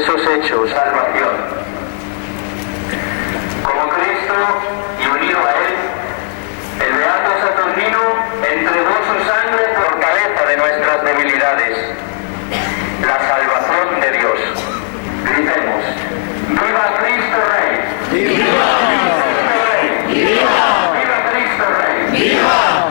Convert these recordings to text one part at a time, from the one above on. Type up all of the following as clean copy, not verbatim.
esos hechos, salvación. Como Cristo y unido a Él, el beato Saturnino entregó su sangre por cabeza de nuestras debilidades. La salvación de Dios. Gritemos: ¡Viva Cristo Rey! ¡Viva! ¡Cristo Rey! ¡Viva! ¡Viva Cristo Rey! ¡Viva!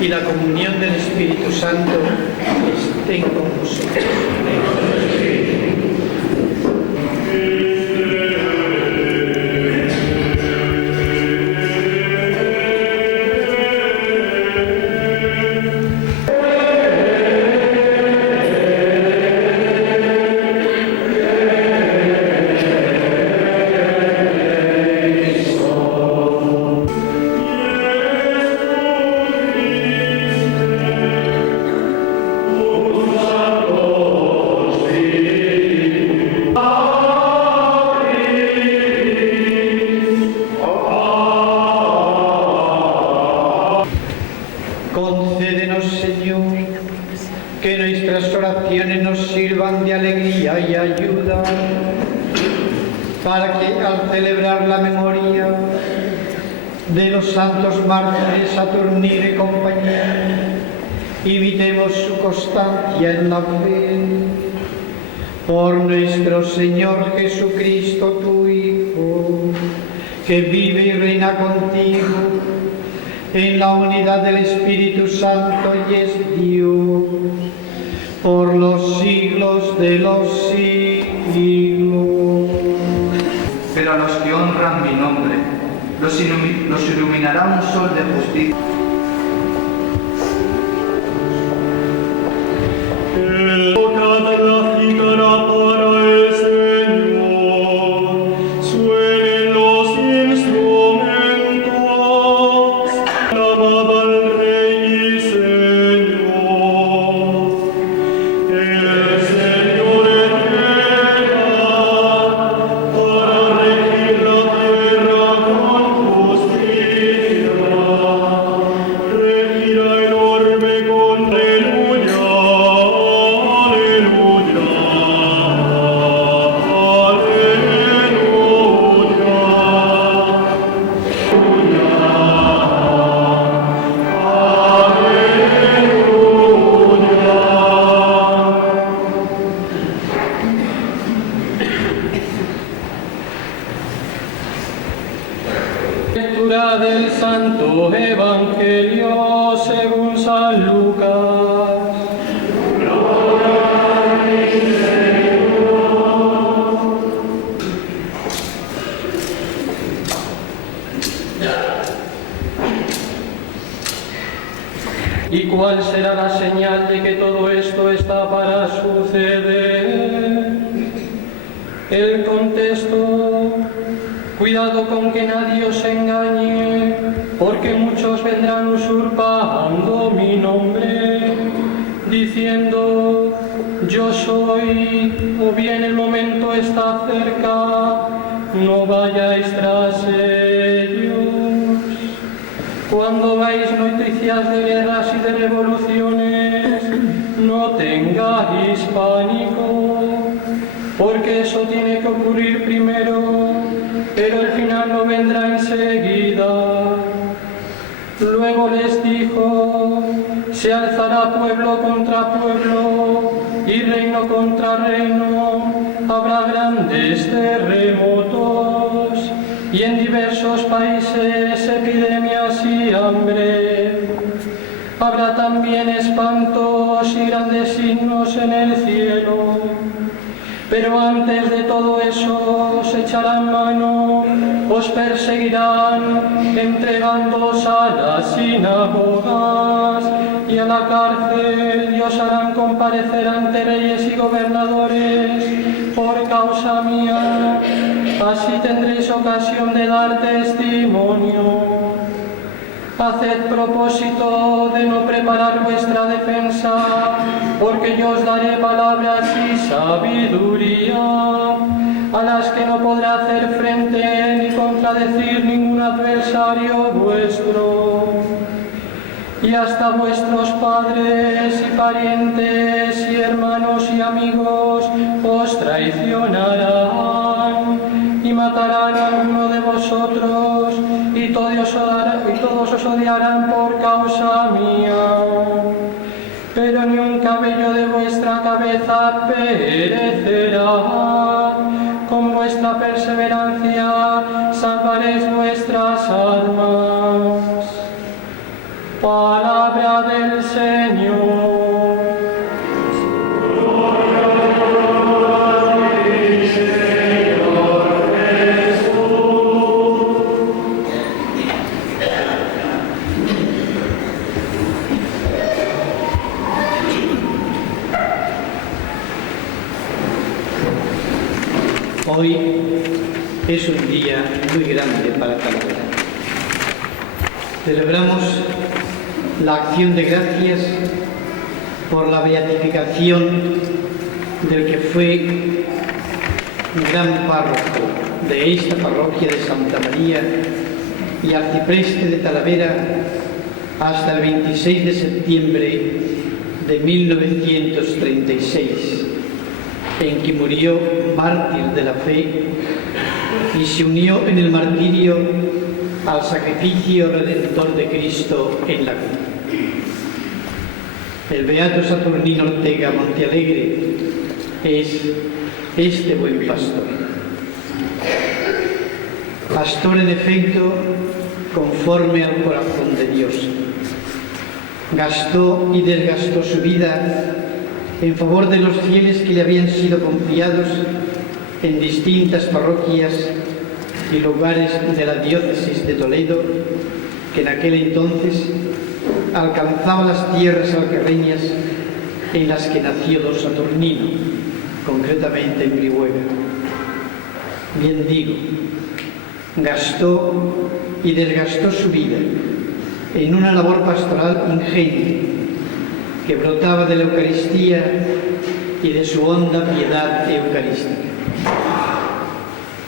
Y la comunión del Espíritu Santo esté con vosotros. Concédenos, Señor, que nuestras oraciones nos sirvan de alegría y ayuda, para que al celebrar la memoria de los santos mártires Saturnino y compañía, imitemos su constancia en la fe. Por nuestro Señor Jesucristo, tu Hijo, que vive y reina contigo en la unidad del Espíritu Santo y es Dios, por los siglos de los siglos. Pero a los que honran mi nombre, los iluminará un sol de justicia. Lectura del Santo Evangelio según San Lucas. ¿Y cuál será la señal de que todo esto está para suceder? El contestó: cuidado con que nadie os engañe, porque muchos vendrán usurpando mi nombre, diciendo: yo soy, o bien el momento está cerca, no vayáis tras ellos. Cuando veáis noticias de guerras y de revoluciones, no tengáis pánico, porque eso tiene que ocurrir primero, pero el final no vendrá enseguida. Luego les dijo: se alzará pueblo contra pueblo y reino contra reino, habrá grandes terremotos y en diversos países epidemias y hambre. Habrá también espantos y grandes signos en el cielo. Pero antes de todo eso os echarán mano, os perseguirán, entregándoos a las sinagogas y a la cárcel, y os harán comparecer ante reyes y gobernadores por causa mía. Así tendréis ocasión de dar testimonio. Haced propósito de no preparar vuestra defensa, porque yo os daré palabras y sabiduría, a las que no podrá hacer frente ni contradecir ningún adversario vuestro. Y hasta vuestros padres y parientes y hermanos y amigos os traicionarán y matarán a uno de vosotros, y todos os odiarán por causa mía. Pero ni un cabello de vuestra cabeza perecerá. Con vuestra perseverancia salvaréis vuestras almas. Palabra del Señor. Hoy es un día muy grande para Talavera. Celebramos la acción de gracias por la beatificación del que fue un gran párroco de esta parroquia de Santa María y arcipreste de Talavera hasta el 26 de septiembre de 1936. En que murió mártir de la fe y se unió en el martirio al sacrificio redentor de Cristo en la cruz. El beato Saturnino Ortega Montealegre es este buen pastor. Pastor en efecto conforme al corazón de Dios. Gastó y desgastó su vida en favor de los fieles que le habían sido confiados en distintas parroquias y lugares de la diócesis de Toledo, que en aquel entonces alcanzaba las tierras alcarreñas en las que nació don Saturnino, concretamente en Brihuega. Bien digo, gastó y desgastó su vida en una labor pastoral ingente que brotaba de la Eucaristía y de su honda piedad eucarística.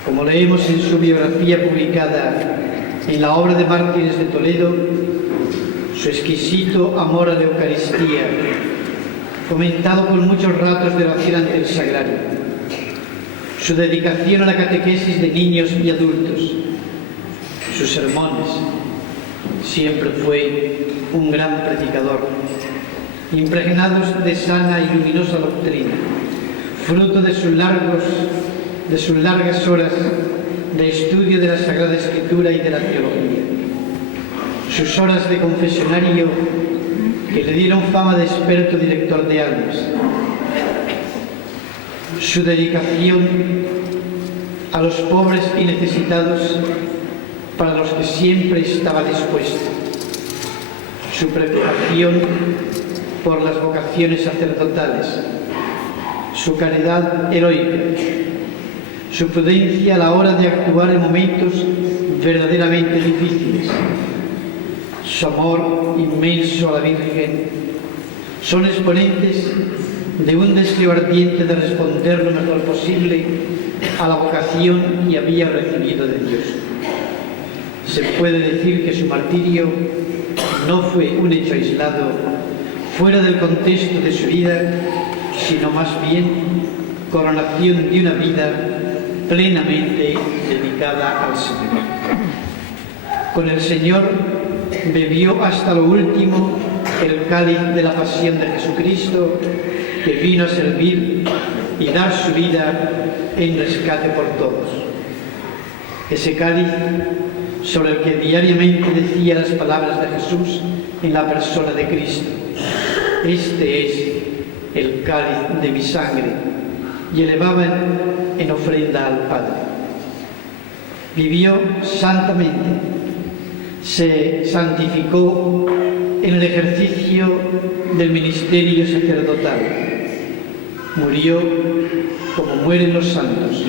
Como leemos en su biografía publicada en la obra de Mártires de Toledo, su exquisito amor a la Eucaristía, fomentado con muchos ratos de oración ante el sagrario, su dedicación a la catequesis de niños y adultos, sus sermones, siempre fue un gran predicador, impregnados de sana y luminosa doctrina, fruto de sus largas horas de estudio de la Sagrada Escritura y de la teología. sus horas de confesionario que le dieron fama de experto director de almas, su dedicación a los pobres y necesitados para los que siempre estaba dispuesto, su preocupación por las vocaciones sacerdotales, su caridad heroica, su prudencia a la hora de actuar en momentos verdaderamente difíciles, su amor inmenso a la Virgen, son exponentes de un deseo ardiente de responder lo mejor posible a la vocación que había recibido de Dios. Se puede decir que su martirio no fue un hecho aislado, fuera del contexto de su vida, sino más bien coronación de una vida plenamente dedicada al Señor. Con el Señor bebió hasta lo último el cáliz de la pasión de Jesucristo, que vino a servir y dar su vida en rescate por todos. Ese cáliz sobre el que diariamente decía las palabras de Jesús en la persona de Cristo: este es el cáliz de mi sangre, y elevaban en ofrenda al Padre. Vivió santamente, se santificó en el ejercicio del ministerio sacerdotal, murió como mueren los santos,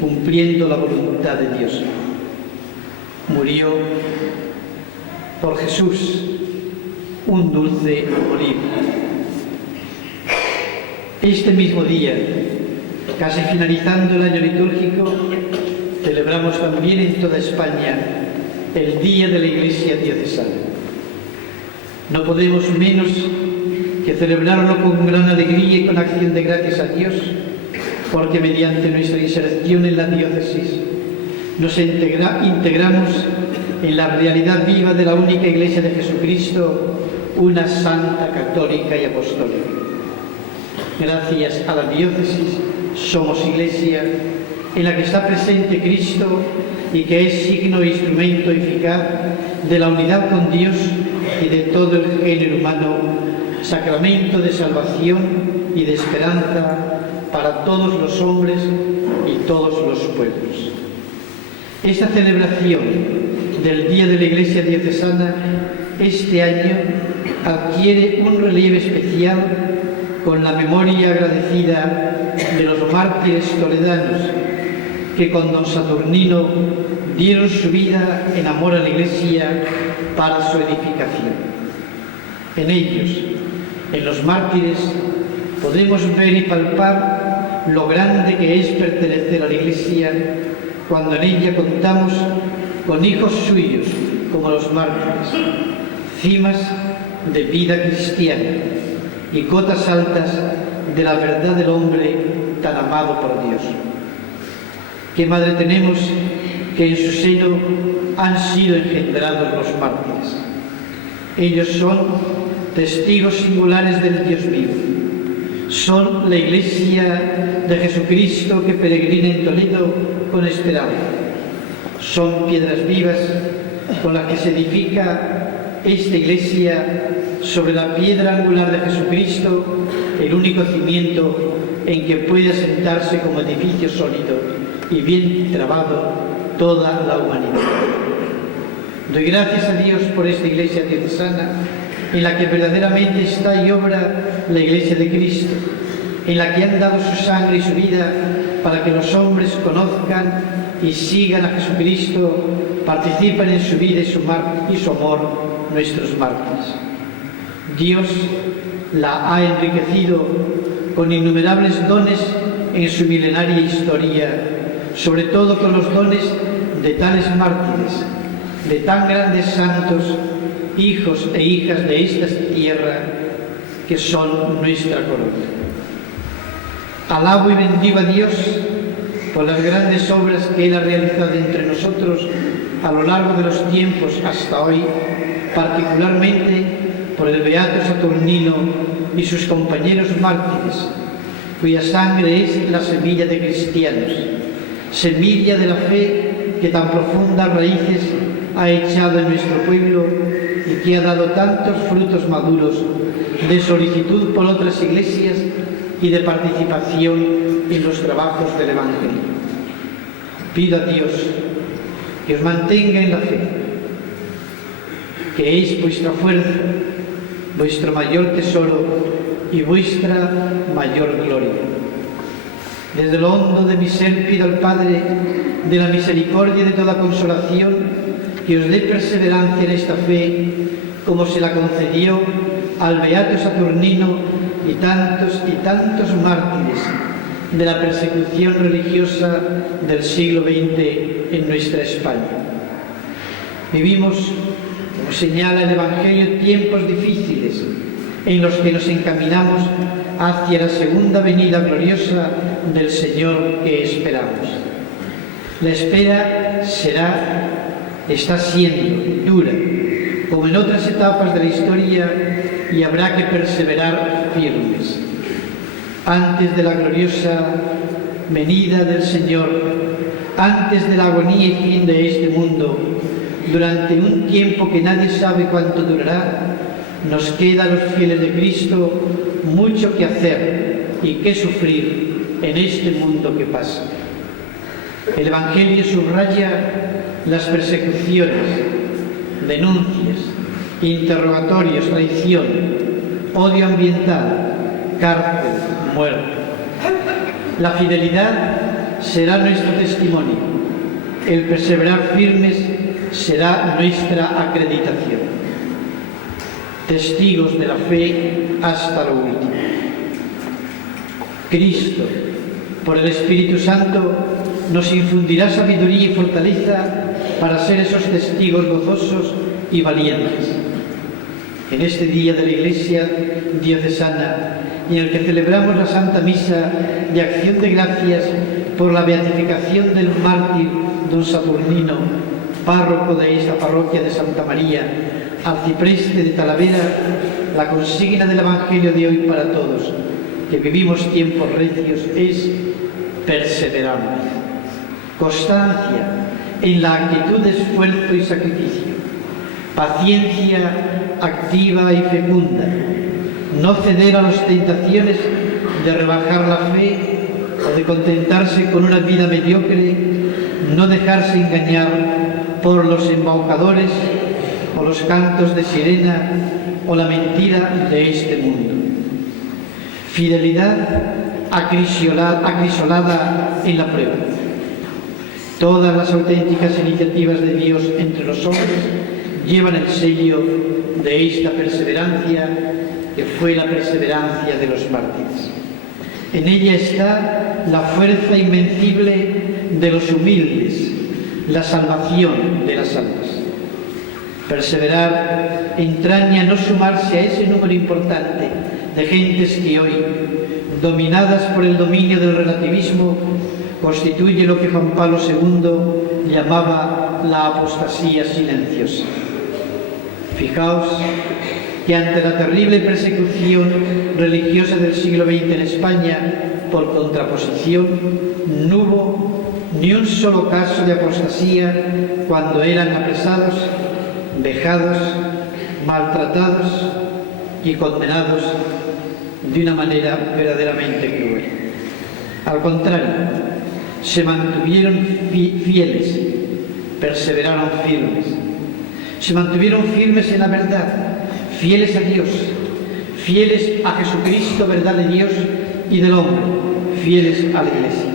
cumpliendo la voluntad de Dios. Murió por Jesús, un dulce morir. Este mismo día, casi finalizando el año litúrgico, celebramos también en toda España el Día de la Iglesia Diocesana. No podemos menos que celebrarlo con gran alegría y con acción de gracias a Dios, porque mediante nuestra inserción en la diócesis nos integramos en la realidad viva de la única Iglesia de Jesucristo, una santa, católica y apostólica. Gracias a la diócesis somos Iglesia en la que está presente Cristo y que es signo e instrumento eficaz de la unidad con Dios y de todo el género humano, sacramento de salvación y de esperanza para todos los hombres y todos los pueblos. Esta celebración del Día de la Iglesia Diocesana este año adquiere un relieve especial con la memoria agradecida de los mártires toledanos que con don Saturnino dieron su vida en amor a la Iglesia para su edificación. En ellos, en los mártires, podemos ver y palpar lo grande que es pertenecer a la Iglesia cuando en ella contamos con hijos suyos como los mártires, cimas de vida cristiana y cotas altas de la verdad del hombre tan amado por Dios. ¿Qué madre tenemos que en su seno han sido engendrados los mártires? Ellos son testigos singulares del Dios vivo. Son la Iglesia de Jesucristo que peregrina en Toledo con esperanza. Son piedras vivas con las que se edifica esta Iglesia sobre la piedra angular de Jesucristo, el único cimiento en que puede asentarse como edificio sólido y bien trabado toda la humanidad. Doy gracias a Dios por esta Iglesia diocesana, en la que verdaderamente está y obra la Iglesia de Cristo, en la que han dado su sangre y su vida para que los hombres conozcan y sigan a Jesucristo, participan en su vida y su amor nuestros mártires. Dios la ha enriquecido con innumerables dones en su milenaria historia, sobre todo con los dones de tales mártires, de tan grandes santos, hijos e hijas de esta tierra, que son nuestra corona. Alabo y bendigo a Dios por las grandes obras que Él ha realizado entre nosotros a lo largo de los tiempos hasta hoy, particularmente por el beato Saturnino y sus compañeros mártires, cuya sangre es la semilla de cristianos, semilla de la fe que tan profundas raíces ha echado en nuestro pueblo y que ha dado tantos frutos maduros de solicitud por otras iglesias y de participación en los trabajos del Evangelio. Pido a Dios que os mantenga en la fe, que es vuestra fuerza, vuestro mayor tesoro y vuestra mayor gloria. Desde lo hondo de mi ser pido al Padre de la misericordia y de toda consolación que os dé perseverancia en esta fe, como se la concedió al beato Saturnino y tantos mártires de la persecución religiosa del siglo XX en nuestra España. Vivimos, como señala el Evangelio, tiempos difíciles en los que nos encaminamos hacia la segunda venida gloriosa del Señor que esperamos. La espera está siendo dura, como en otras etapas de la historia, y habrá que perseverar firmes. Antes de la gloriosa venida del Señor, antes de la agonía y fin de este mundo, durante un tiempo que nadie sabe cuánto durará, nos queda a los fieles de Cristo mucho que hacer y que sufrir en este mundo que pasa. El Evangelio subraya las persecuciones, denuncias, interrogatorios, traición, odio ambiental, cárcel, muerte. La fidelidad será nuestro testimonio. El perseverar firmes será nuestra acreditación. Testigos de la fe hasta lo último. Cristo, por el Espíritu Santo, nos infundirá sabiduría y fortaleza para ser esos testigos gozosos y valientes. En este día de la Iglesia diocesana, en el que celebramos la Santa Misa de Acción de Gracias por la beatificación del mártir don Saturnino, párroco de esta parroquia de Santa María, arcipreste de Talavera, la consigna del Evangelio de hoy para todos, que vivimos tiempos recios, es perseveramos. Constancia en la actitud de esfuerzo y sacrificio. Paciencia activa y fecunda. No ceder a las tentaciones de rebajar la fe o de contentarse con una vida mediocre. No dejarse engañar por los embaucadores o los cantos de sirena o la mentira de este mundo. Fidelidad acrisolada en la prueba. Todas las auténticas iniciativas de Dios entre los hombres llevan el sello de esta perseverancia, que fue la perseverancia de los mártires. En ella está la fuerza invencible de los humildes, la salvación de las almas. Perseverar entraña no sumarse a ese número importante de gentes que hoy, dominadas por el dominio del relativismo, constituye lo que Juan Pablo II llamaba la apostasía silenciosa. Fijaos que ante la terrible persecución religiosa del siglo XX en España, por contraposición, no hubo ni un solo caso de apostasía cuando eran apresados, vejados, maltratados y condenados de una manera verdaderamente cruel. Al contrario, se mantuvieron fieles, perseveraron firmes. Se mantuvieron firmes en la verdad, fieles a Dios, fieles a Jesucristo, verdad de Dios y del hombre, fieles a la Iglesia.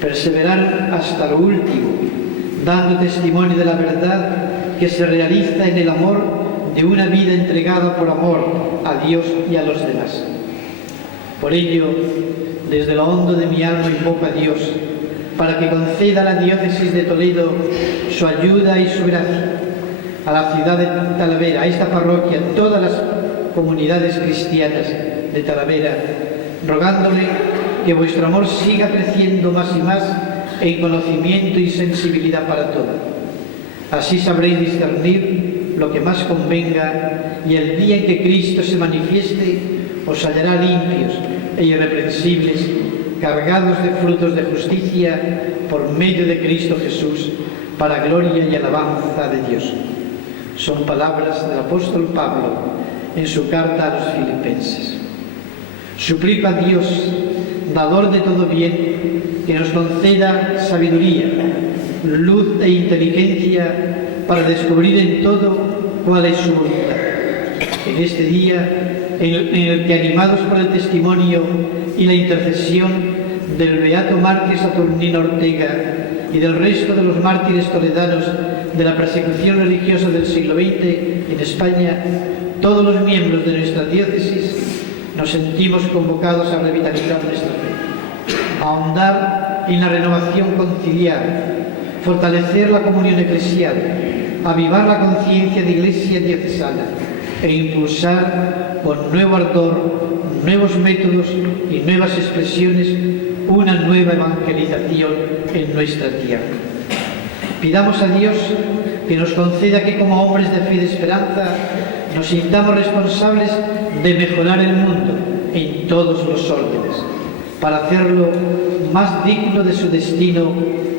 Perseveraron hasta lo último, dando testimonio de la verdad que se realiza en el amor de una vida entregada por amor a Dios y a los demás. Por ello, desde lo hondo de mi alma invoco a Dios para que conceda a la diócesis de Toledo su ayuda y su gracia, a la ciudad de Talavera, a esta parroquia, a todas las comunidades cristianas de Talavera, rogándole que vuestro amor siga creciendo más y más en conocimiento y sensibilidad para todo. Así sabréis discernir lo que más convenga, y el día en que Cristo se manifieste os hallará limpios e irreprensibles, cargados de frutos de justicia por medio de Cristo Jesús, para gloria y alabanza de Dios. Son palabras del apóstol Pablo en su carta a los filipenses. Suplico a Dios, dador de todo bien, que nos conceda sabiduría, luz e inteligencia para descubrir en todo cuál es su voluntad. En este día, en el que, animados por el testimonio y la intercesión del beato mártir Saturnino Ortega y del resto de los mártires toledanos de la persecución religiosa del siglo XX en España, todos los miembros de nuestra diócesis nos sentimos convocados a revitalizar nuestra fe, a ahondar en la renovación conciliar, fortalecer la comunión eclesial, avivar la conciencia de Iglesia diocesana e impulsar con nuevo ardor, nuevos métodos y nuevas expresiones una nueva evangelización en nuestra tierra. Pidamos a Dios que nos conceda que, como hombres de fe y de esperanza, nos sintamos responsables de mejorar el mundo en todos los órdenes, para hacerlo más digno de su destino,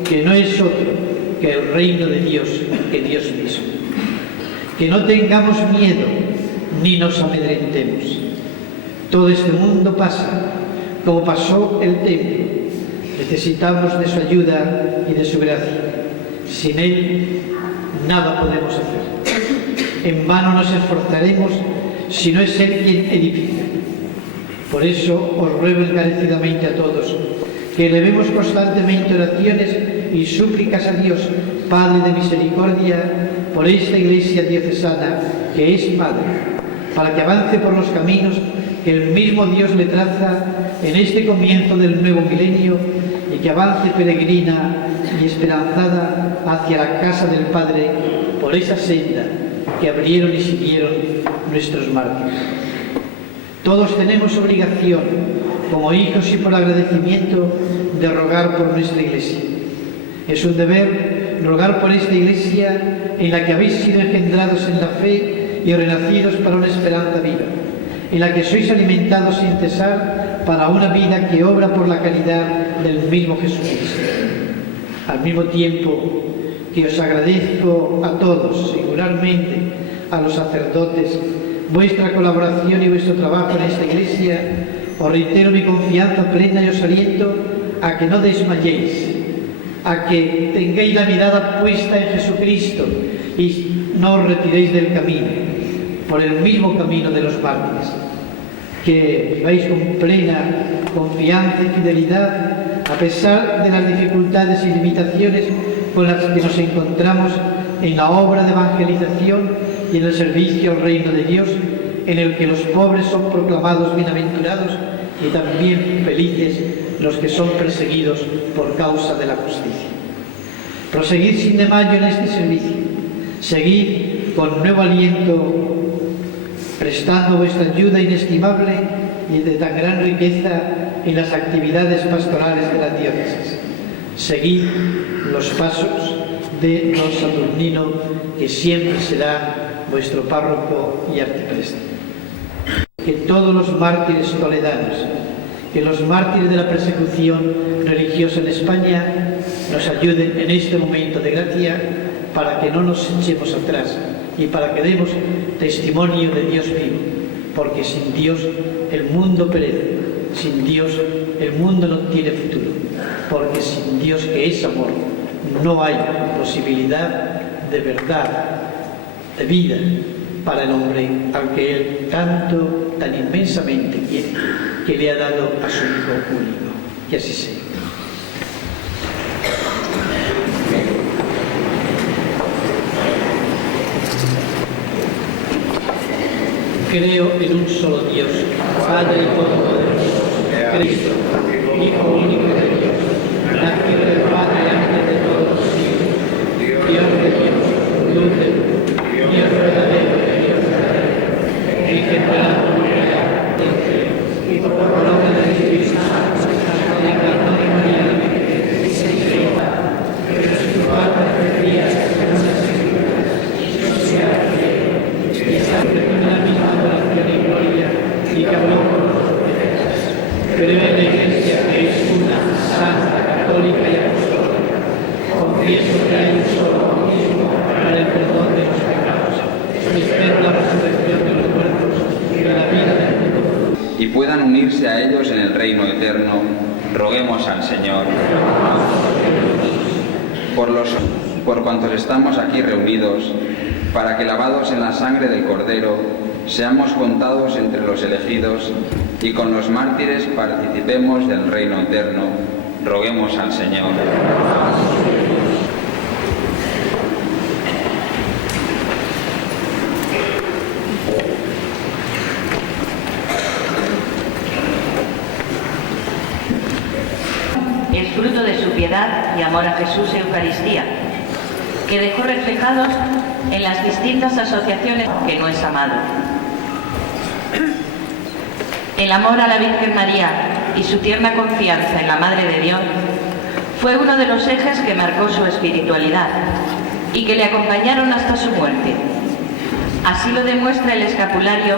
que no es otro que el reino de Dios, que Dios mismo. Que no tengamos miedo ni nos amedrentemos. Todo este mundo pasa, como pasó el templo. Necesitamos de su ayuda y de su gracia. Sin Él, nada podemos hacer. En vano nos esforzaremos si no es Él quien edifica. Por eso os ruego encarecidamente a todos que elevemos constantemente oraciones y súplicas a Dios, Padre de misericordia, por esta Iglesia diocesana, que es Padre, para que avance por los caminos que el mismo Dios le traza en este comienzo del nuevo milenio, y que avance peregrina y esperanzada hacia la casa del Padre por esa senda que abrieron y siguieron nuestros mártires. Todos tenemos obligación, como hijos y por agradecimiento, de rogar por nuestra Iglesia. Es un deber rogar por esta Iglesia en la que habéis sido engendrados en la fe y renacidos para una esperanza viva, en la que sois alimentados sin cesar para una vida que obra por la caridad del mismo Jesucristo. Al mismo tiempo que os agradezco a todos, singularmente a los sacerdotes, vuestra colaboración y vuestro trabajo en esta Iglesia, os reitero mi confianza plena y os aliento a que no desmayéis, a que tengáis la mirada puesta en Jesucristo y no os retiréis del camino, por el mismo camino de los mártires, que vais con plena confianza y fidelidad a pesar de las dificultades y limitaciones con las que nos encontramos en la obra de evangelización y en el servicio al reino de Dios, en el que los pobres son proclamados bienaventurados y también felices los que son perseguidos por causa de la justicia. Proseguid sin desmayo en este servicio, seguid con nuevo aliento, prestando vuestra ayuda inestimable y de tan gran riqueza en las actividades pastorales de la diócesis. Seguid los pasos de don Saturnino, que siempre será vuestro párroco y arcipreste. Que todos los mártires toledanos, que los mártires de la persecución religiosa en España nos ayuden en este momento de gracia, para que no nos echemos atrás y para que demos testimonio de Dios vivo, porque sin Dios el mundo perece, sin Dios el mundo no tiene futuro, porque sin Dios, que es amor, no hay posibilidad de verdad, de vida para el hombre al que Él tanto, tan inmensamente quiere, que le ha dado a su Hijo único. Que así sea. Creo en un solo Dios, Padre Todopoderoso, Cristo, Hijo único de Dios, nacido del Padre antes de todos los siglos, Dios de Dios, luz de luz, Dios verdadero de Dios verdadero, engendrado por la y por la obra del Espíritu Santo, encarnado de María la Virgen, resucitado de días, y que habló por los profetas. Creo en la Iglesia ellos en el reino eterno, roguemos al Señor. Por cuantos estamos aquí reunidos, para que lavados en la sangre del Cordero, seamos contados entre los elegidos y con los mártires participemos del reino eterno, roguemos al Señor. Es fruto de su piedad y amor a Jesús y Eucaristía, que dejó reflejados en las distintas asociaciones que no es amado. El amor a la Virgen María y su tierna confianza en la Madre de Dios fue uno de los ejes que marcó su espiritualidad y que le acompañaron hasta su muerte. Así lo demuestra el escapulario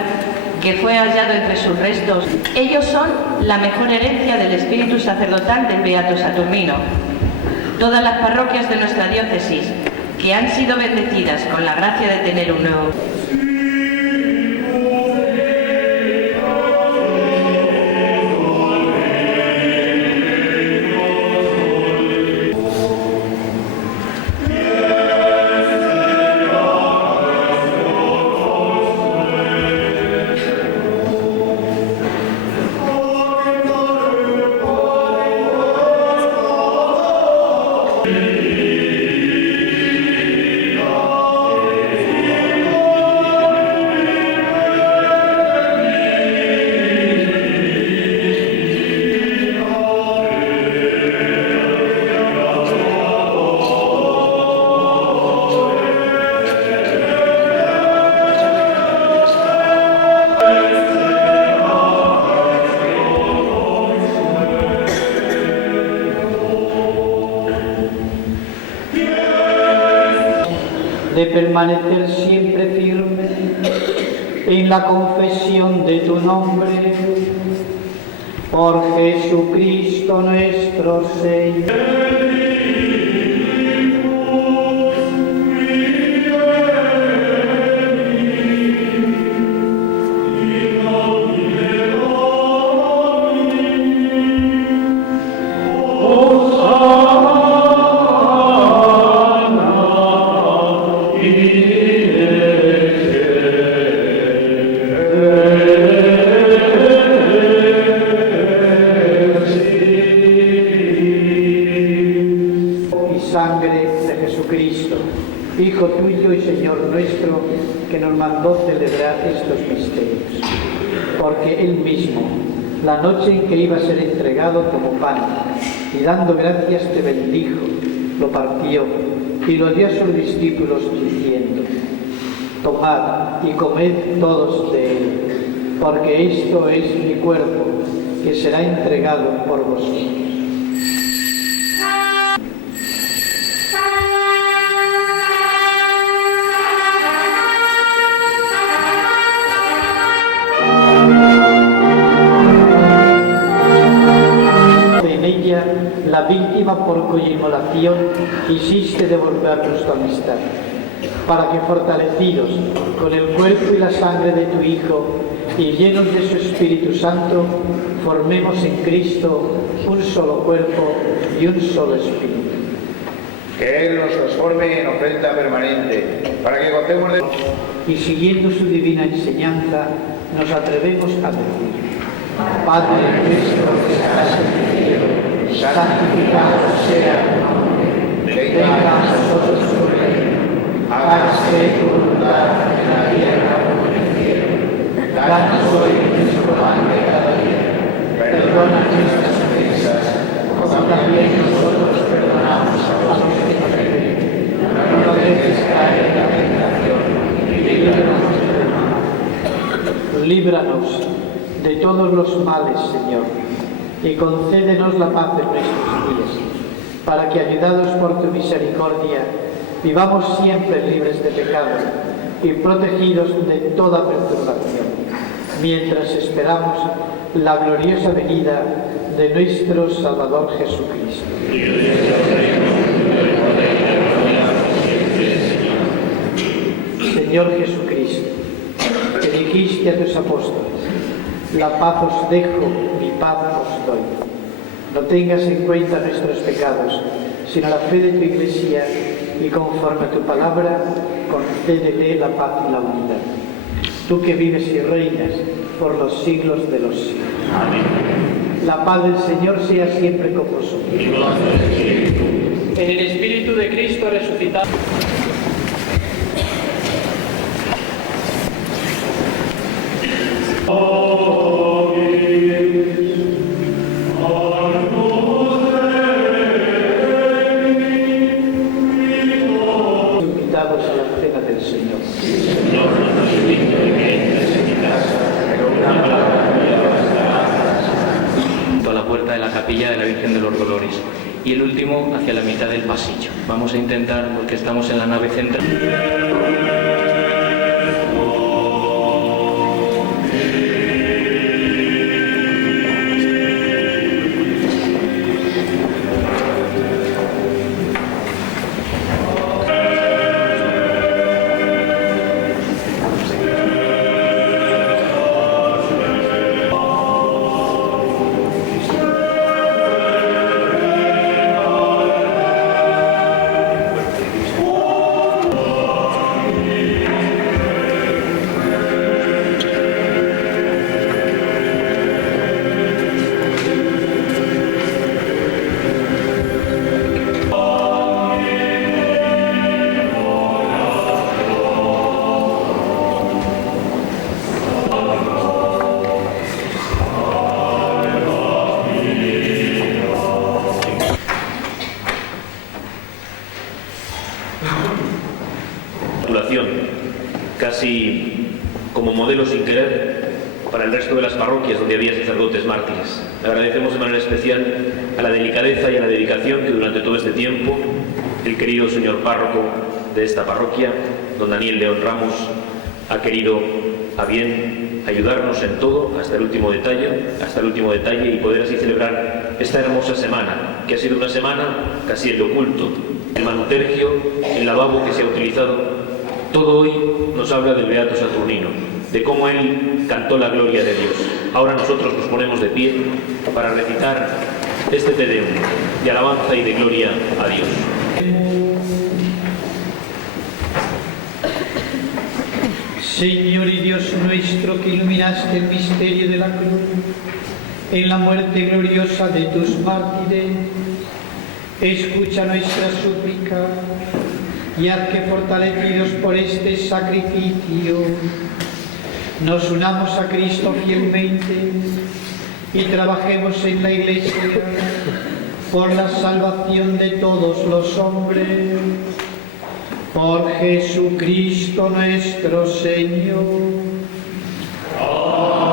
que fue hallado entre sus restos. Ellos son la mejor herencia del espíritu sacerdotal del Beato Saturnino. Todas las parroquias de nuestra diócesis que han sido bendecidas con la gracia de tener un nuevo de permanecer siempre firme en la confesión de tu nombre, por Jesucristo nuestro Señor. Hijo tuyo y Señor nuestro, que nos mandó celebrar estos misterios. Porque Él mismo, la noche en que iba a ser entregado, tomó pan, y dando gracias te bendijo, lo partió, y lo dio a sus discípulos, diciendo: tomad y comed todos de él, porque esto es mi cuerpo, que será entregado por vosotros. La víctima por cuya inmolación quisiste devolvernos tu amistad, para que fortalecidos con el cuerpo y la sangre de tu Hijo y llenos de su Espíritu Santo, formemos en Cristo un solo cuerpo y un solo espíritu. Que Él nos transforme en ofrenda permanente, para que gocemos de... Y siguiendo su divina enseñanza, nos atrevemos a decir: Padre nuestro que estás en el cielo, santificado sea tu nombre, venga a nosotros tu reino, hágase tu voluntad en la tierra como en el cielo. Danos hoy nuestro pan de cada día, perdona nuestras ofensas, como también nosotros perdonamos a los que nos ofenden. No nos dejes caer en la tentación, y líbranos del mal. Líbranos de todos los males, Señor, y concédenos la paz en nuestros días, para que, ayudados por tu misericordia, vivamos siempre libres de pecado y protegidos de toda perturbación, mientras esperamos la gloriosa venida de nuestro Salvador Jesucristo. Señor Jesucristo, que dijiste a tus apóstoles: la paz os dejo, mi paz os doy. No tengas en cuenta nuestros pecados, sino la fe de tu Iglesia, y conforme a tu palabra, concédele la paz y la unidad. Tú que vives y reinas por los siglos de los siglos. Amén. La paz del Señor sea siempre con vosotros. En el Espíritu de Cristo resucitado. Invitados a la cena del Señor. A la puerta de la capilla de la Virgen de los Dolores y el último hacia la mitad del pasillo. Vamos a intentar, porque estamos en la nave central. Casi como modelo sin querer para el resto de las parroquias donde había sacerdotes mártires. Le agradecemos de manera especial a la delicadeza y a la dedicación que durante todo este tiempo el querido señor párroco de esta parroquia, don Daniel León Ramos, ha querido a bien ayudarnos en todo hasta el último detalle y poder así celebrar esta hermosa semana, que ha sido una semana casi en lo oculto. El manutergio, el lavabo que se ha utilizado, todo hoy nos habla del Beato Saturnino, de cómo él cantó la gloria de Dios. Ahora nosotros nos ponemos de pie para recitar este Te Deum de alabanza y de gloria a Dios. Señor y Dios nuestro, que iluminaste el misterio de la cruz en la muerte gloriosa de tus mártires, escucha nuestra súplica y haz que, fortalecidos por este sacrificio, nos unamos a Cristo fielmente y trabajemos en la Iglesia por la salvación de todos los hombres. Por Jesucristo nuestro Señor. Amen.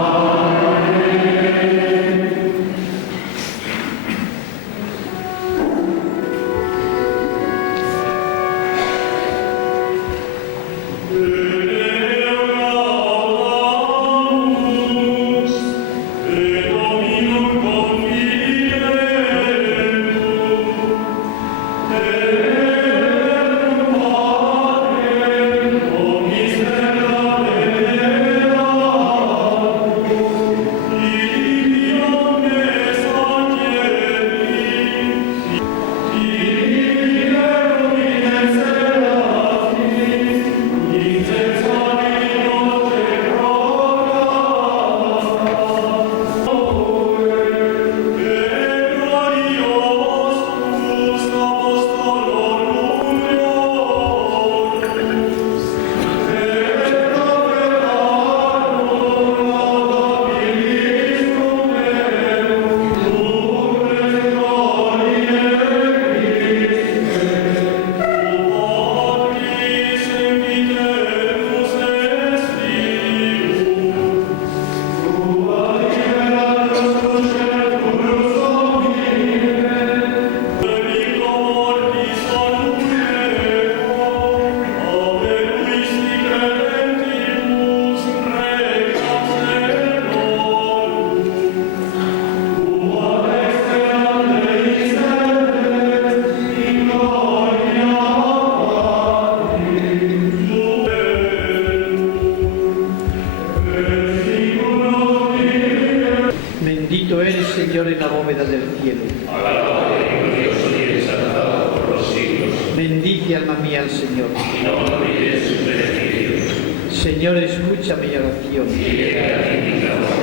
del cielo. Alabado y glorioso y exaltado por los siglos. Bendice, alma mía, al Señor. Y no olvides sus beneficios. Señor, escucha mi oración. Y llega a ti mi clamor.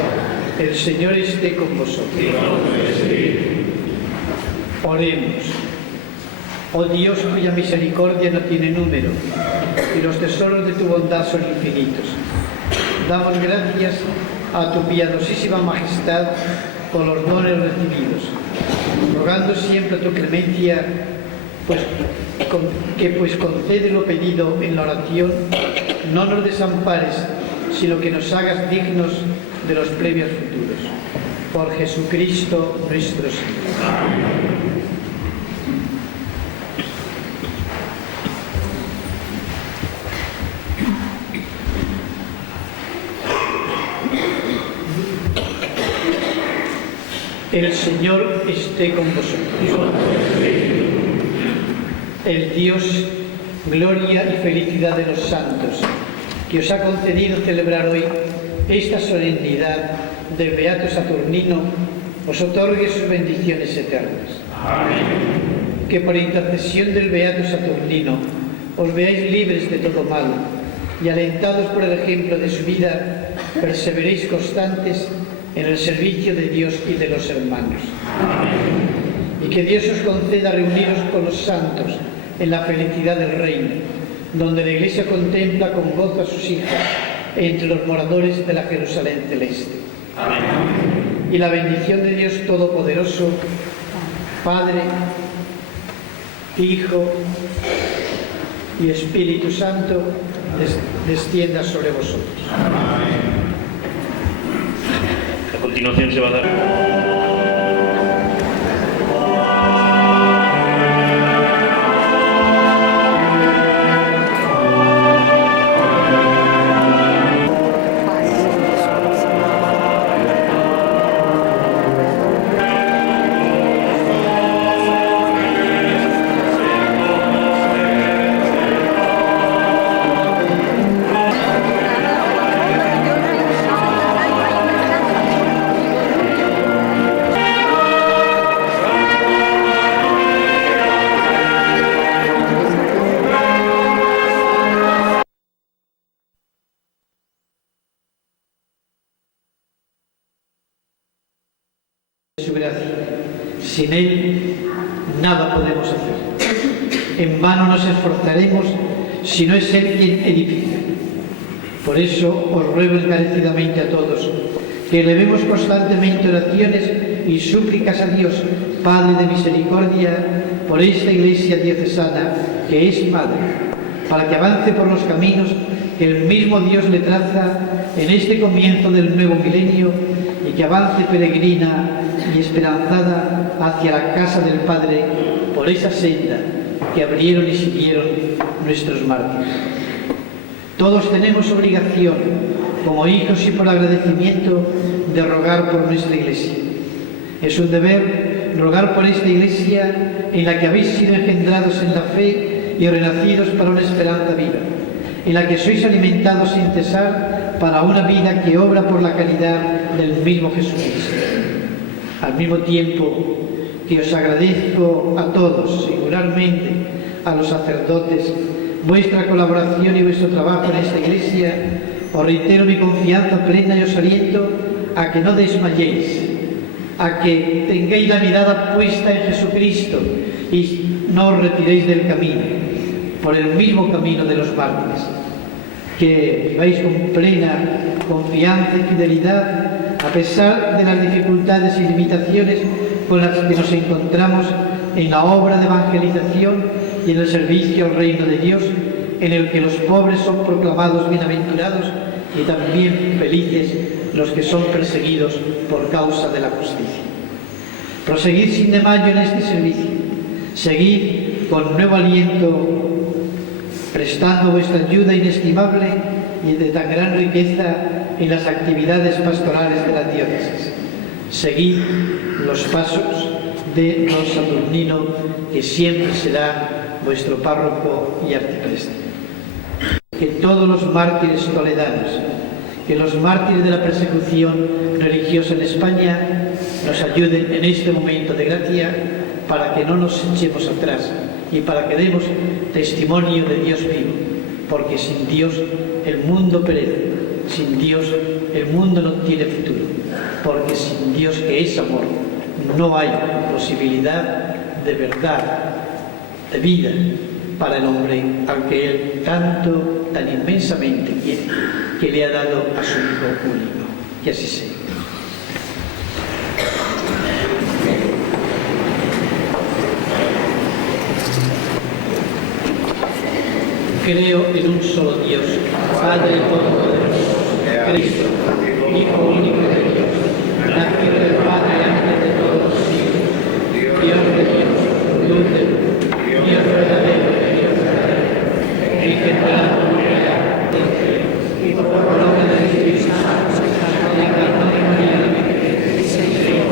El Señor esté con vosotros. Y con tu espíritu. Oremos. Oh Dios, cuya misericordia no tiene número, y los tesoros de tu bondad son infinitos. Damos gracias a tu piadosísima majestad por los dones recibidos, rogando siempre tu clemencia, pues concede lo pedido en la oración, no nos desampares, sino que nos hagas dignos de los premios futuros. Por Jesucristo nuestro Señor. Amén. El Señor esté con vosotros. El Dios, gloria y felicidad de los santos, que os ha concedido celebrar hoy esta solemnidad del Beato Saturnino, os otorgue sus bendiciones eternas. Amén. Que por intercesión del Beato Saturnino os veáis libres de todo mal y alentados por el ejemplo de su vida, perseveréis constantes en el servicio de Dios y de los hermanos. Amén. Y que Dios os conceda reuniros con los santos en la felicidad del reino, donde la Iglesia contempla con gozo a sus hijas entre los moradores de la Jerusalén celeste. Amén. Y la bendición de Dios Todopoderoso, Padre, Hijo y Espíritu Santo, descienda sobre vosotros. Amén. A continuación se va a dar... Su gracia. Sin Él nada podemos hacer. En vano nos esforzaremos si no es Él quien edifica. Por eso os ruego encarecidamente a todos que elevemos constantemente oraciones y súplicas a Dios, Padre de misericordia, por esta Iglesia diocesana que es Madre, para que avance por los caminos que el mismo Dios le traza en este comienzo del nuevo milenio, y que avance peregrina y esperanzada hacia la casa del Padre por esa senda que abrieron y siguieron nuestros mártires. Todos tenemos obligación, como hijos y por agradecimiento, de rogar por nuestra Iglesia. Es un deber rogar por esta Iglesia en la que habéis sido engendrados en la fe y renacidos para una esperanza viva, en la que sois alimentados sin cesar para una vida que obra por la caridad del mismo Jesucristo. Al mismo tiempo que os agradezco a todos, singularmente a los sacerdotes, vuestra colaboración y vuestro trabajo en esta Iglesia, os reitero mi confianza plena y os aliento a que no desmayéis, a que tengáis la mirada puesta en Jesucristo y no os retiréis del camino, por el mismo camino de los mártires, que viváis con plena confianza y fidelidad a pesar de las dificultades y limitaciones con las que nos encontramos en la obra de evangelización y en el servicio al reino de Dios, en el que los pobres son proclamados bienaventurados y también felices los que son perseguidos por causa de la justicia. Proseguid sin desmayo en este servicio, seguid con nuevo aliento, prestando vuestra ayuda inestimable y de tan gran riqueza en las actividades pastorales de la diócesis. Seguid los pasos de don Saturnino, que siempre será vuestro párroco y arcipreste. Que todos los mártires toledanos, que los mártires de la persecución religiosa en España nos ayuden en este momento de gracia para que no nos echemos atrás y para que demos testimonio de Dios vivo, porque sin Dios el mundo perece, sin Dios el mundo no tiene futuro, porque sin Dios, que es amor, no hay posibilidad de verdad, de vida para el hombre al que Él tanto, tan inmensamente quiere, que le ha dado a su Hijo único. Que así sea. Creo en un solo Dios, Padre Todopoderoso, Cristo, Hijo único de Dios, nacido del Padre antes de todos los siglos, Dios de Dios, luz de luz, Dios verdadero de Dios verdadero, engendrado y por la obra del Espíritu Santo, encarnó de María la Virgen, se hizo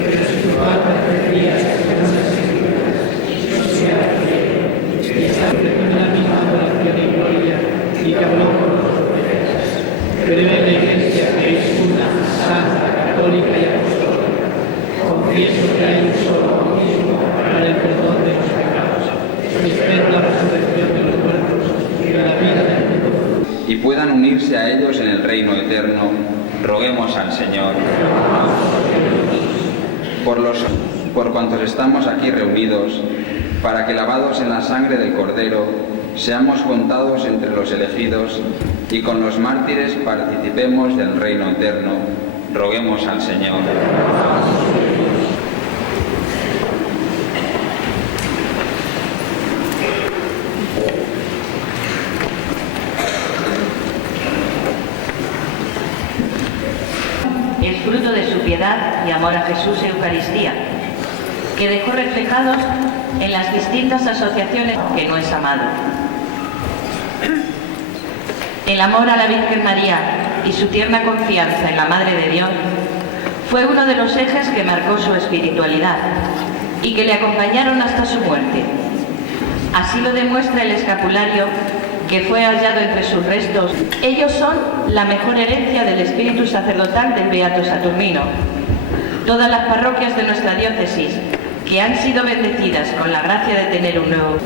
resucitó tres días en una escritura, subió al cielo, y está en la misma adoración y gloria, y que habló con los profetas. Creo en la Iglesia, que es una, santa, católica y apostólica. Confieso que hay un solo bautismo para el perdón de los pecados. Espero la resurrección de los muertos y la vida del mundo. Y puedan unirse a ellos en el reino eterno, roguemos al Señor. Por cuantos estamos aquí reunidos, para que lavados en la sangre del Cordero, seamos contados entre los elegidos y con los mártires participemos del reino eterno, roguemos al Señor. Es fruto de su piedad y amor a Jesús y Eucaristía, que dejó reflejados en las distintas asociaciones que no es amado. El amor a la Virgen María y su tierna confianza en la Madre de Dios fue uno de los ejes que marcó su espiritualidad y que le acompañaron hasta su muerte. Así lo demuestra el escapulario que fue hallado entre sus restos. Ellos son la mejor herencia del espíritu sacerdotal del Beato Saturnino. Todas las parroquias de nuestra diócesis que han sido bendecidas con la gracia de tener un nuevo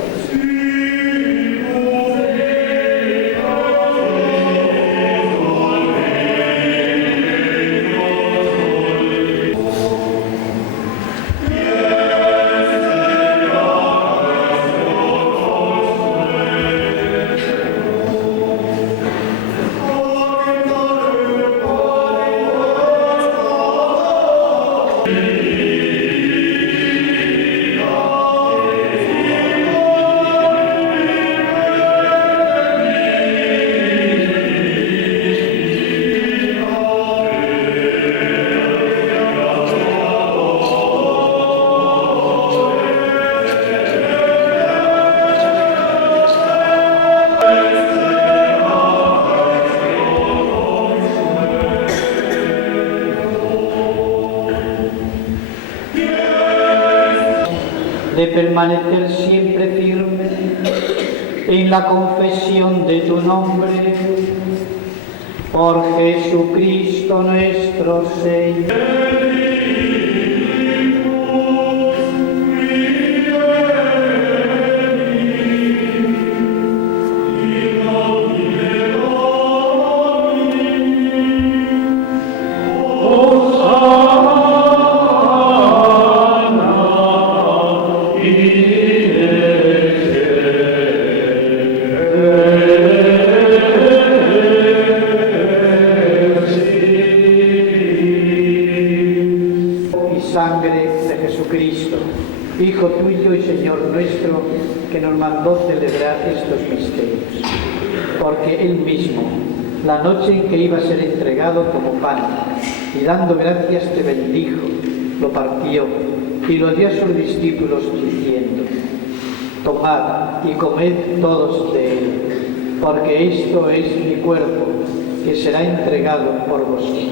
de permanecer siempre firme en la confesión de tu nombre, por Jesucristo nuestro Señor. Hijo tuyo y Señor nuestro, que nos mandó celebrar estos misterios. Porque Él mismo, la noche en que iba a ser entregado, tomó pan, y dando gracias te bendijo, lo partió, y lo dio a sus discípulos, diciendo: tomad y comed todos de él, porque esto es mi cuerpo, que será entregado por vosotros.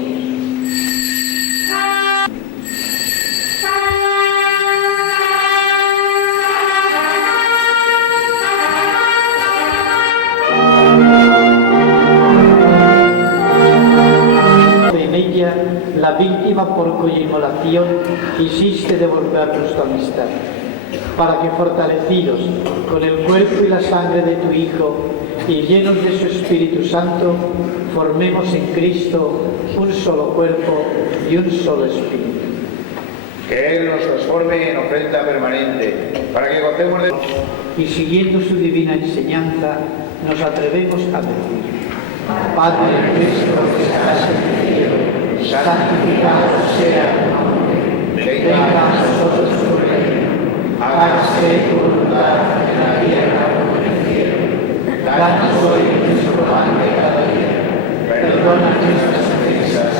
La víctima por cuya inmolación quisiste devolvernos tu amistad, para que fortalecidos con el cuerpo y la sangre de tu Hijo y llenos de su Espíritu Santo, formemos en Cristo un solo cuerpo y un solo espíritu. Que Él nos transforme en ofrenda permanente, para que gocemos de... Y siguiendo su divina enseñanza, nos atrevemos a decir: Padre nuestro que estás en el cielo, santificado sea tu nombre. Venga a nosotros tu reino. Hágase tu voluntad en la tierra como en el cielo. Danos hoy nuestro pan de cada día. Perdona nuestras ofensas,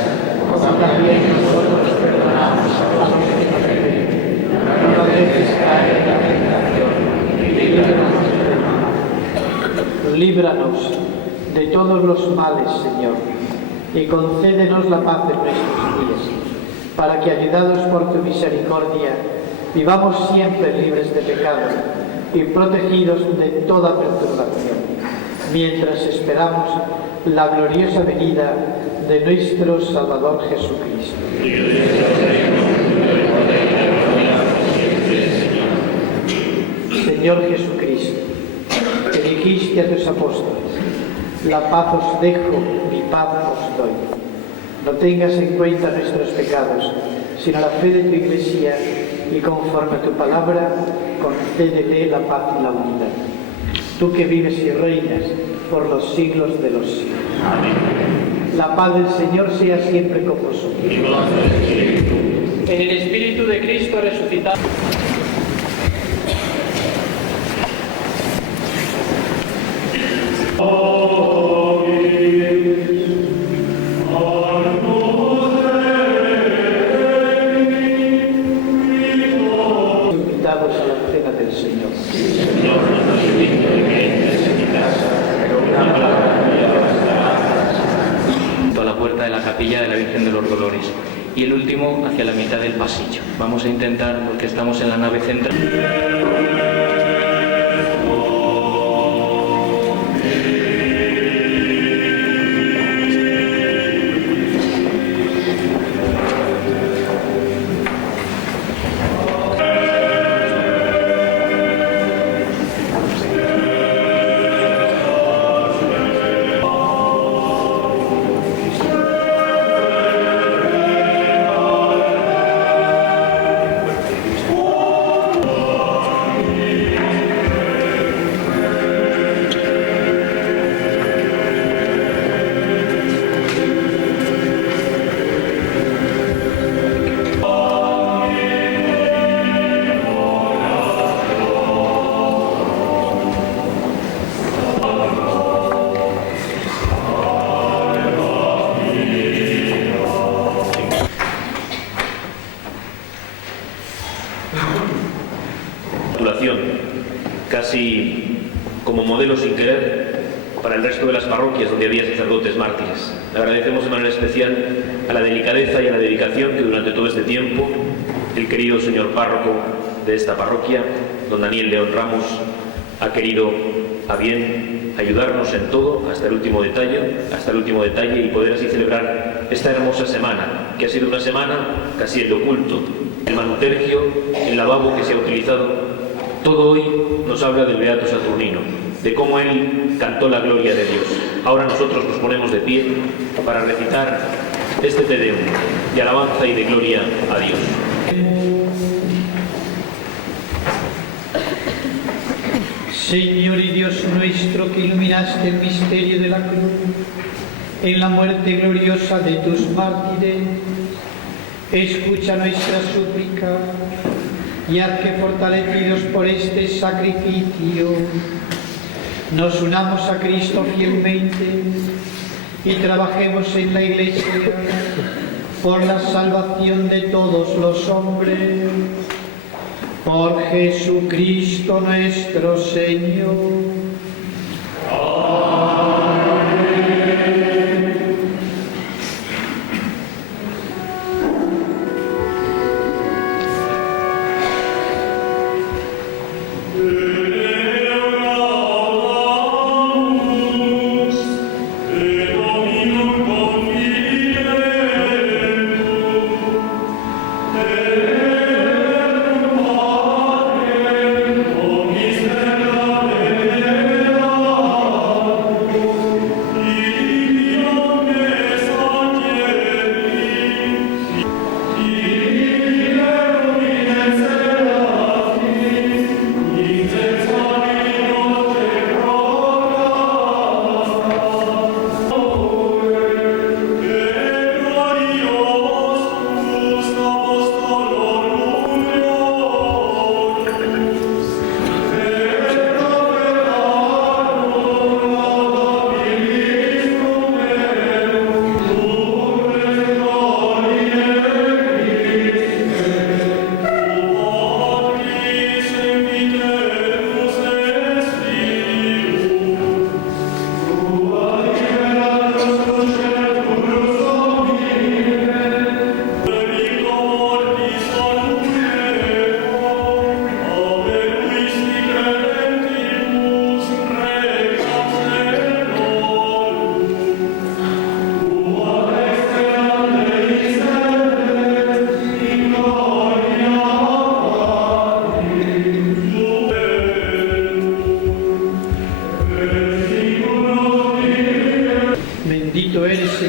como también nosotros perdonamos a los que nos ofenden. No nos dejes caer en la tentación y líbranos del mal. Líbranos de todos los males, Señor, y concédenos la paz en nuestros días, para que, ayudados por tu misericordia, vivamos siempre libres de pecado y protegidos de toda perturbación, mientras esperamos la gloriosa venida de nuestro Salvador Jesucristo. Señor Jesucristo, que dijiste a tus apóstoles: la paz os dejo, mi paz os doy. No tengas en cuenta nuestros pecados, sino la fe de tu Iglesia, y conforme a tu palabra, concédele la paz y la unidad. Tú que vives y reinas por los siglos de los siglos. Amén. La paz del Señor sea siempre con vosotros. En el Espíritu de Cristo resucitado. Invitados a la cena del Señor. A la puerta de la capilla de la Virgen de los Dolores y el último hacia la mitad del pasillo. Vamos a intentar, porque estamos en la nave central. Casi como modelo sin querer para el resto de las parroquias donde había sacerdotes mártires. Agradecemos de manera especial a la delicadeza y a la dedicación que durante todo este tiempo el querido señor párroco de esta parroquia, don Daniel León Ramos, ha querido a bien ayudarnos en todo hasta el último detalle y poder así celebrar esta hermosa semana, que ha sido una semana casi en lo oculto. El manutergio, el lavabo que se ha utilizado, todo hoy nos habla del Beato Saturnino, de cómo él cantó la gloria de Dios. Ahora nosotros nos ponemos de pie para recitar este Te Deum de alabanza y de gloria a Dios. Señor y Dios nuestro, que iluminaste el misterio de la cruz en la muerte gloriosa de tus mártires, escucha nuestra súplica y haz que, fortalecidos por este sacrificio, nos unamos a Cristo fielmente y trabajemos en la Iglesia por la salvación de todos los hombres. Por Jesucristo nuestro Señor.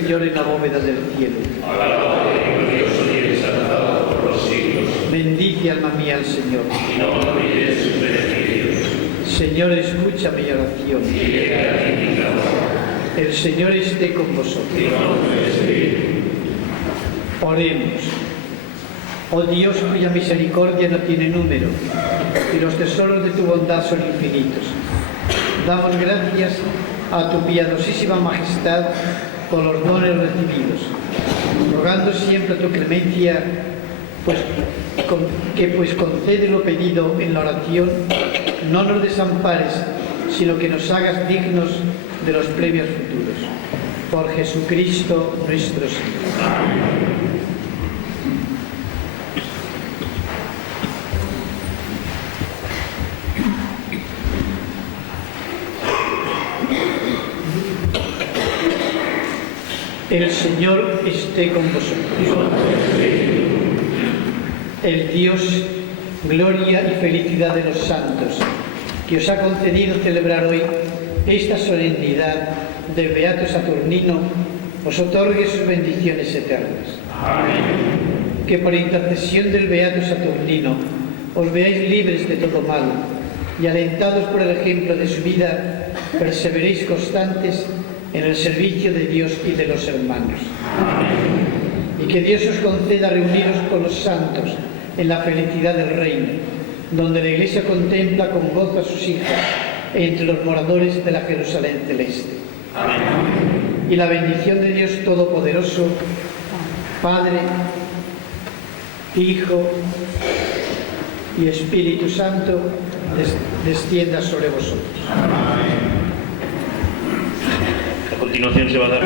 Señor en la bóveda del cielo. Alabado y glorioso y exaltado por los siglos. Bendice, alma mía, al Señor. Y no olvides sus beneficios. Señor, escucha mi oración. Y llega a ti mi clamor. El Señor esté con vosotros. Y con tu espíritu. Oremos. Oh Dios, cuya misericordia no tiene número, y los tesoros de tu bondad son infinitos. Damos gracias a tu piadosísima majestad por los dones recibidos, rogando siempre tu clemencia, pues concede lo pedido en la oración, no nos desampares, sino que nos hagas dignos de los premios futuros. Por Jesucristo nuestro Señor. Amén. El Señor esté con vosotros. El Dios, gloria y felicidad de los santos, que os ha concedido celebrar hoy esta solemnidad del Beato Saturnino, os otorgue sus bendiciones eternas. Amén. Que por intercesión del Beato Saturnino os veáis libres de todo mal y alentados por el ejemplo de su vida, perseveréis constantes en el servicio de Dios y de los hermanos. Amén. Y que Dios os conceda reuniros con los santos en la felicidad del reino, donde la Iglesia contempla con gozo a sus hijos entre los moradores de la Jerusalén celeste. Amén. Y la bendición de Dios Todopoderoso, Padre, Hijo y Espíritu Santo, descienda sobre vosotros. A continuación se va a dar